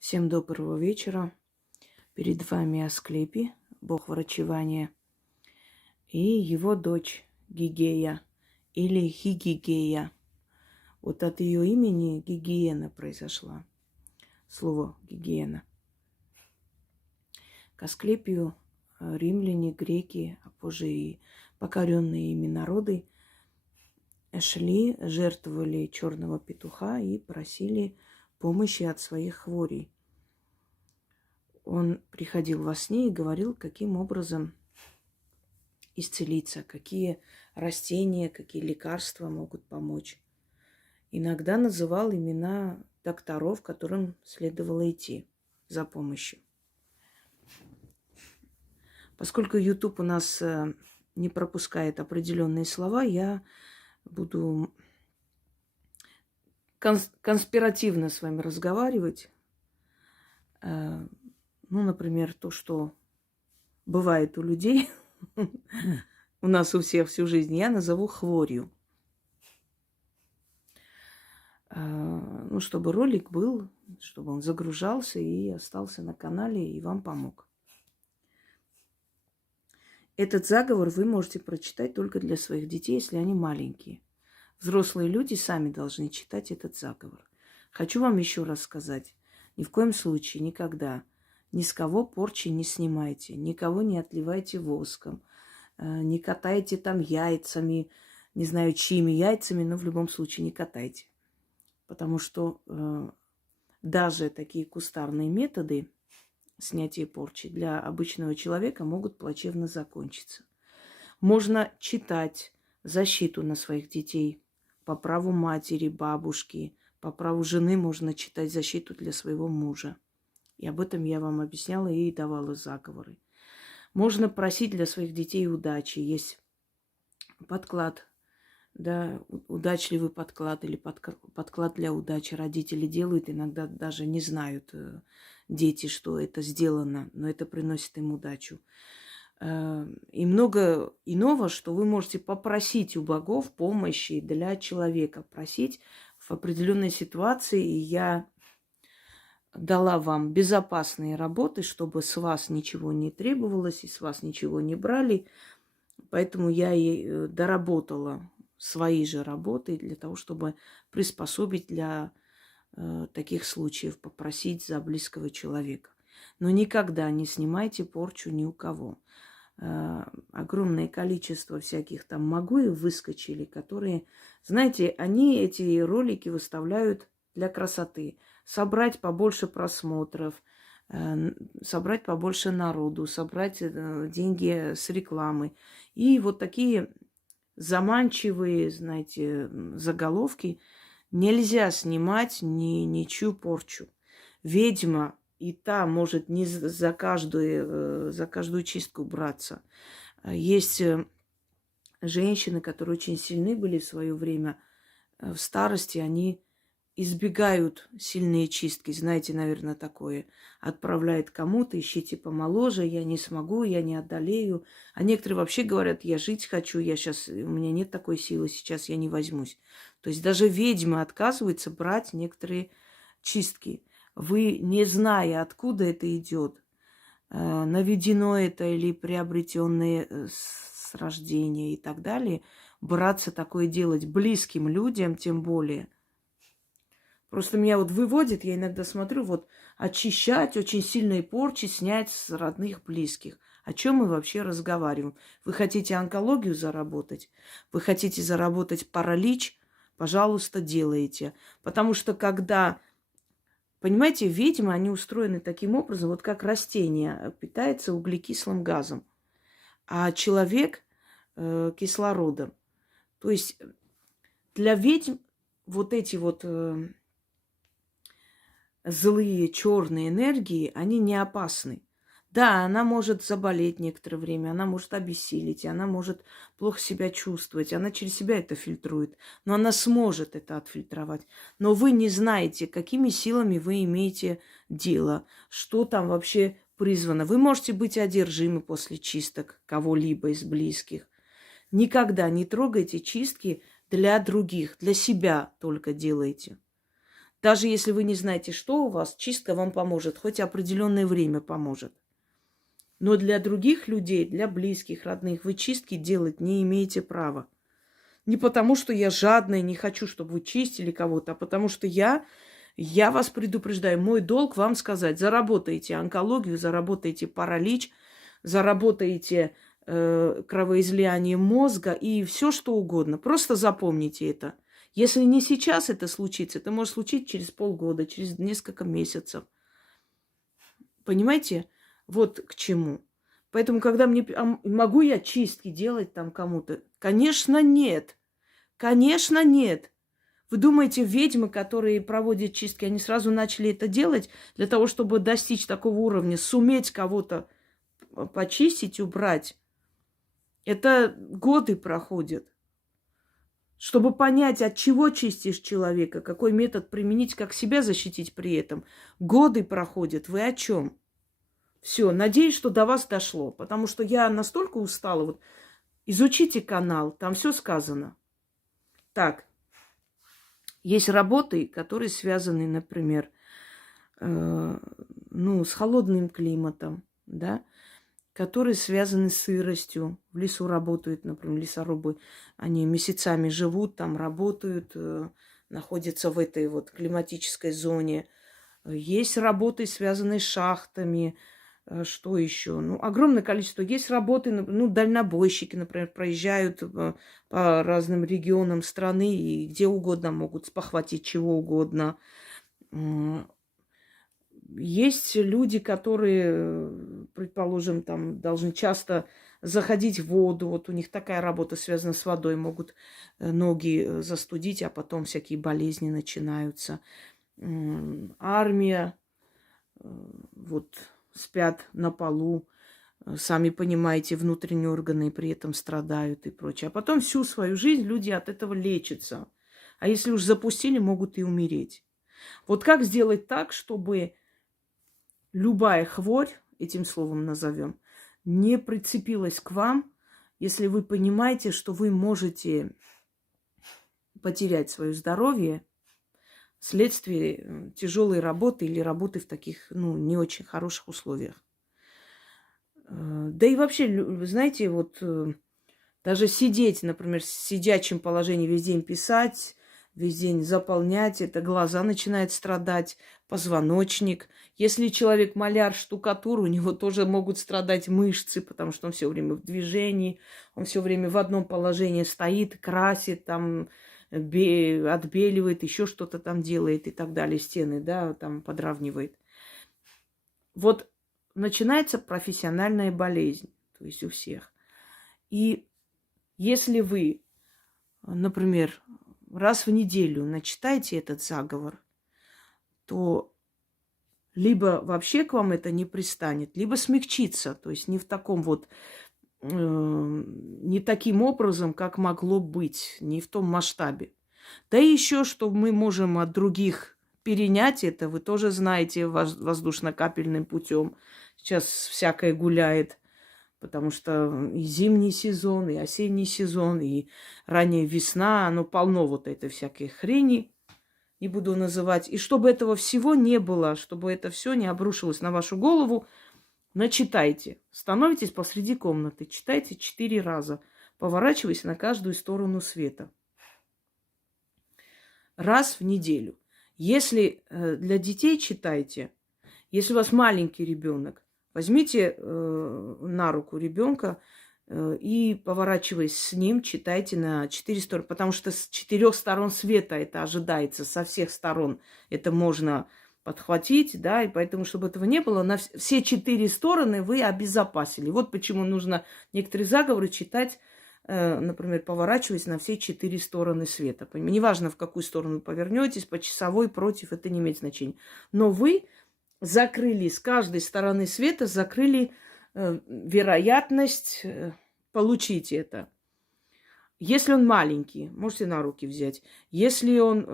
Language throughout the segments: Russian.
Всем доброго вечера. Перед вами Асклепий, бог врачевания, и его дочь Гигея или Хигигея. Вот от ее имени гигиена произошла. Слово гигиена. К Асклепию римляне, греки, а позже и покоренные ими народы шли, жертвовали черного петуха и просили помощи от своих хворей. Он приходил во сне и говорил, каким образом исцелиться, какие растения, какие лекарства могут помочь. Иногда называл имена докторов, которым следовало идти за помощью. Поскольку YouTube у нас не пропускает определенные слова, я буду конспиративно с вами разговаривать. Например, то, что бывает у людей, у нас у всех всю жизнь, я назову хворью. Чтобы ролик был, чтобы он загружался и остался на канале и вам помог. Этот заговор вы можете прочитать только для своих детей, если они маленькие. Взрослые люди сами должны читать этот заговор. Хочу вам еще раз сказать, ни в коем случае, никогда, ни с кого порчи не снимайте, никого не отливайте воском, не катайте там яйцами, не знаю, чьими яйцами, но в любом случае не катайте. Потому что даже такие кустарные методы снятия порчи для обычного человека могут плачевно закончиться. Можно читать защиту на своих детей по праву матери, бабушки, по праву жены можно читать защиту для своего мужа. И об этом я вам объясняла и давала заговоры. Можно просить для своих детей удачи. Есть подклад, да, удачливый подклад или подклад для удачи. Родители делают, иногда даже не знают дети, что это сделано, но это приносит им удачу. И много иного, что вы можете попросить у богов помощи для человека, просить в определенной ситуации. И я дала вам безопасные работы, чтобы с вас ничего не требовалось и с вас ничего не брали. Поэтому я и доработала свои же работы для того, чтобы приспособить для таких случаев, попросить за близкого человека. Но никогда не снимайте порчу ни у кого. Огромное количество всяких там магуев выскочили, которые, знаете, они эти ролики выставляют для красоты. Собрать побольше просмотров, собрать побольше народу, собрать деньги с рекламы. И вот такие заманчивые, знаете, заголовки нельзя снимать ничью порчу. Ведьма и та может не за каждую чистку браться. Есть женщины, которые очень сильны были в свое время. В старости они избегают сильные чистки. Знаете, наверное, такое. Отправляет кому-то, ищите помоложе, я не смогу, я не одолею. А некоторые вообще говорят, я жить хочу, у меня нет такой силы, сейчас я не возьмусь. То есть даже ведьмы отказываются брать некоторые чистки. Вы, не зная, откуда это идет, наведено это или приобретенное с рождения и так далее, браться такое делать близким людям, тем более. Просто меня вот выводит, я иногда смотрю, вот очищать очень сильные порчи, снять с родных, близких. О чем мы вообще разговариваем? Вы хотите онкологию заработать? Вы хотите заработать паралич? Пожалуйста, делайте. Потому что когда, понимаете, ведьмы, они устроены таким образом, вот как растение питается углекислым газом, а человек кислородом. То есть для ведьм вот эти вот злые черные энергии, они не опасны. Да, она может заболеть некоторое время, она может обессилить, она может плохо себя чувствовать, она через себя это фильтрует, но она сможет это отфильтровать. Но вы не знаете, какими силами вы имеете дело, что там вообще призвано. Вы можете быть одержимы после чисток кого-либо из близких. Никогда не трогайте чистки для других, для себя только делайте. Даже если вы не знаете, что у вас, чистка вам поможет, хоть определенное время поможет. Но для других людей, для близких, родных, вы чистки делать не имеете права. Не потому, что я жадная, не хочу, чтобы вы чистили кого-то, а потому что я вас предупреждаю. Мой долг вам сказать: заработаете онкологию, заработаете паралич, заработаете кровоизлияние мозга и все что угодно. Просто запомните это. Если не сейчас это случится, это может случиться через полгода, через несколько месяцев. Понимаете? Вот к чему. Поэтому, когда мне... могу я чистки делать там кому-то? Конечно, нет. Конечно, нет. Вы думаете, ведьмы, которые проводят чистки, они сразу начали это делать для того, чтобы достичь такого уровня, суметь кого-то почистить, убрать? Это годы проходят. Чтобы понять, от чего чистишь человека, какой метод применить, как себя защитить при этом. Годы проходят. Вы о чем? Все, надеюсь, что до вас дошло. Потому что я настолько устала. Вот, изучите канал, там все сказано. Так, есть работы, которые связаны, например, с холодным климатом, да, которые связаны с сыростью. В лесу работают, например, лесорубы. Они месяцами живут там, работают, находятся в этой вот климатической зоне. Есть работы, связанные с шахтами. Что еще? Огромное количество. Есть работы, дальнобойщики, например, проезжают по разным регионам страны и где угодно могут спохватить чего угодно. Есть люди, которые, предположим, там должны часто заходить в воду. Вот у них такая работа связана с водой. Могут ноги застудить, а потом всякие болезни начинаются. Армия, вот спят на полу. Сами понимаете, внутренние органы при этом страдают и прочее. А потом всю свою жизнь люди от этого лечатся. А если уж запустили, могут и умереть. Вот как сделать так, чтобы любая хворь, этим словом назовем, не прицепилась к вам, если вы понимаете, что вы можете потерять свое здоровье вследствие тяжелой работы или работы в таких, не очень хороших условиях. Да и вообще, вы знаете, вот даже сидеть, например, в сидячем положении весь день писать, весь день заполнять, это глаза начинают страдать, позвоночник. Если человек маляр, штукатур, у него тоже могут страдать мышцы, потому что он все время в движении, он все время в одном положении стоит, красит, там, отбеливает, еще что-то там делает и так далее, стены, да, там подравнивает. Вот начинается профессиональная болезнь, то есть у всех. И если вы, например, раз в неделю начитаете этот заговор, то либо вообще к вам это не пристанет, либо смягчится, то есть не в таком вот, не таким образом, как могло быть, не в том масштабе. Да и еще, что мы можем от других перенять это, вы тоже знаете, воздушно-капельным путем. Сейчас всякое гуляет, потому что и зимний сезон, и осенний сезон, и ранняя весна, оно полно вот этой всякой хрени, не буду называть. И чтобы этого всего не было, чтобы это все не обрушилось на вашу голову, начитайте. Становитесь посреди комнаты, читайте 4 раза, поворачиваясь на каждую сторону света. Раз в неделю. Если для детей читайте, если у вас маленький ребенок, возьмите на руку ребенка и, поворачиваясь с ним, читайте на 4 стороны. Потому что с 4 сторон света это ожидается, со всех сторон это можно подхватить, да, и поэтому, чтобы этого не было, на все 4 стороны вы обезопасили. Вот почему нужно некоторые заговоры читать, например, поворачиваясь на все 4 стороны света. Неважно, в какую сторону вы повернетесь, по часовой, против, это не имеет значения. Но вы закрыли с каждой стороны света, закрыли вероятность получить это. Если он маленький, можете на руки взять. Если он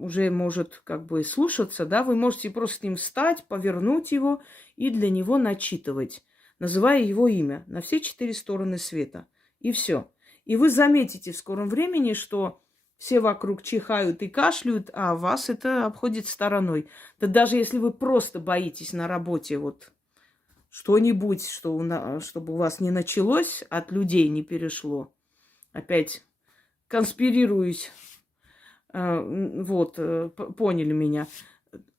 уже может как бы слушаться, да, вы можете просто с ним встать, повернуть его и для него начитывать, называя его имя на все 4 стороны света. И все. И вы заметите в скором времени, что Все вокруг чихают и кашляют, а вас это обходит стороной. Да даже если вы просто боитесь на работе вот что-нибудь, чтобы у вас не началось, от людей не перешло. Опять конспирируюсь. Поняли меня.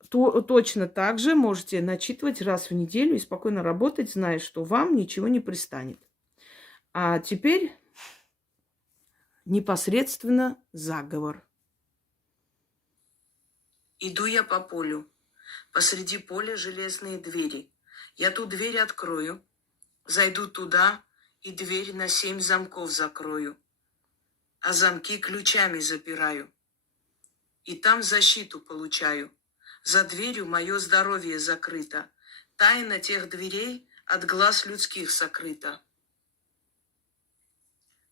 Точно так же можете начитывать раз в неделю и спокойно работать, зная, что вам ничего не пристанет. А теперь непосредственно заговор. Иду я по полю. Посреди поля железные двери. Я ту дверь открою, зайду туда и дверь на 7 замков закрою, а замки ключами запираю. И там защиту получаю. За дверью мое здоровье закрыто. Тайна тех дверей от глаз людских сокрыта.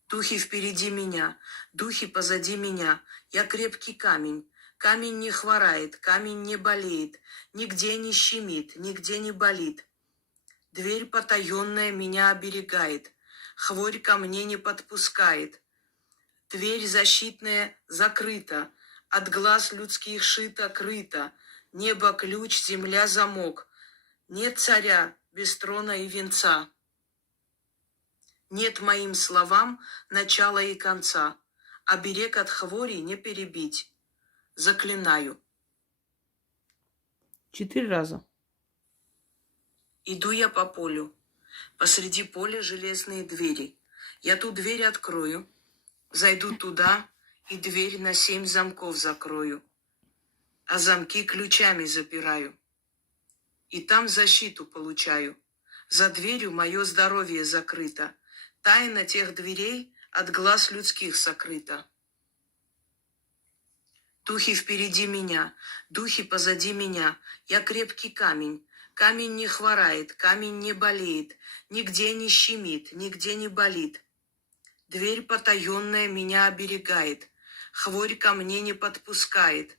Духи впереди меня, духи позади меня. Я крепкий камень. Камень не хворает, камень не болеет, нигде не щемит, нигде не болит. Дверь потаенная меня оберегает, хворь ко мне не подпускает. Дверь защитная закрыта, от глаз людских шита крыта. Небо ключ, земля замок. Нет царя без трона и венца. Нет моим словам начала и конца. Оберег от хвори не перебить. Заклинаю. 4 раза. Иду я по полю. Посреди поля железные двери. Я ту дверь открою, зайду туда и дверь на 7 замков закрою, а замки ключами запираю. И там защиту получаю. За дверью мое здоровье закрыто. Тайна тех дверей от глаз людских сокрыта. Духи впереди меня, духи позади меня. Я крепкий камень. Камень не хворает, камень не болеет, нигде не щемит, нигде не болит. Дверь потаенная меня оберегает, хворь ко мне не подпускает.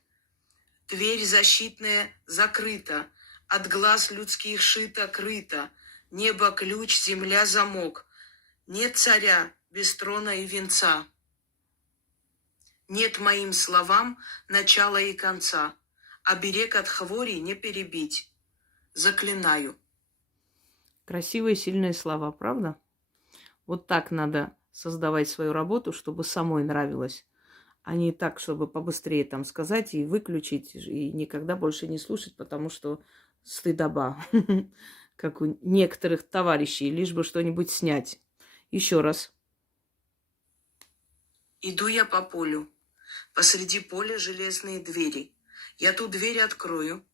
Дверь защитная закрыта, от глаз людских шита крыта. Небо ключ, земля замок. Нет царя без трона и венца. Нет моим словам начала и конца. Оберег от хвори не перебить. Заклинаю. Красивые, сильные слова, правда? Вот так надо создавать свою работу, чтобы самой нравилось. А не так, чтобы побыстрее там сказать и выключить, и никогда больше не слушать, потому что стыдоба, как у некоторых товарищей, лишь бы что-нибудь снять. Еще раз. Иду я по полю. Посреди поля железные двери. Я ту дверь открою,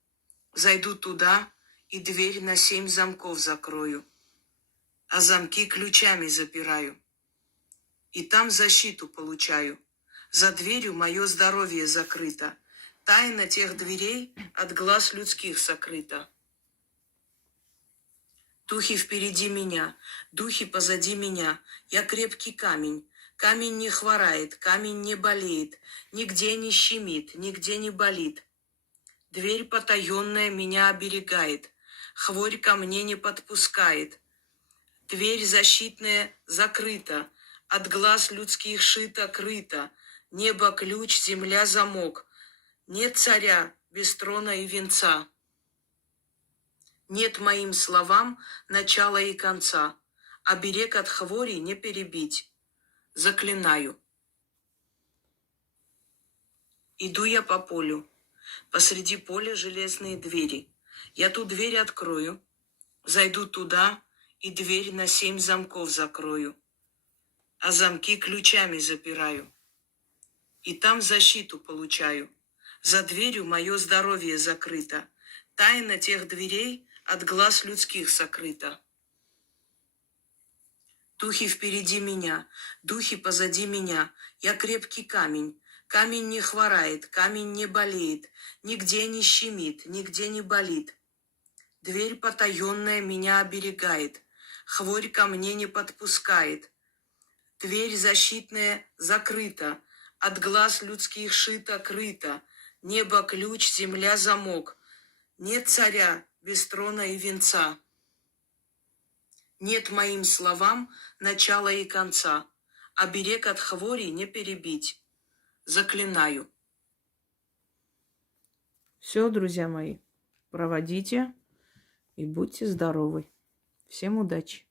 зайду туда и дверь на 7 замков закрою, а замки ключами запираю. И там защиту получаю. За дверью мое здоровье закрыто. Тайна тех дверей от глаз людских сокрыта. Духи впереди меня, духи позади меня. Я крепкий камень. Камень не хворает, камень не болеет, нигде не щемит, нигде не болит. Дверь потаенная меня оберегает, хворь ко мне не подпускает. Дверь защитная закрыта, от глаз людских шита крыта. Небо ключ, земля замок. Нет царя без трона и венца. Нет моим словам начала и конца. Оберег от хвори не перебить. Заклинаю. Иду я по полю. Посреди поля железные двери. Я ту дверь открою, зайду туда и дверь на 7 замков закрою, а замки ключами запираю. И там защиту получаю. За дверью мое здоровье закрыто. Тайна тех дверей от глаз людских сокрыта. Духи впереди меня, духи позади меня. Я крепкий камень. Камень не хворает, камень не болеет, нигде не щемит, нигде не болит. Дверь потаенная меня оберегает, хворь ко мне не подпускает. Дверь защитная закрыта, от глаз людских шита крыта. Небо ключ, земля замок. Нет царя без трона и венца. Нет моим словам начала и конца. Оберег от хвори не перебить. Заклинаю. Все, друзья мои, проводите и будьте здоровы. Всем удачи!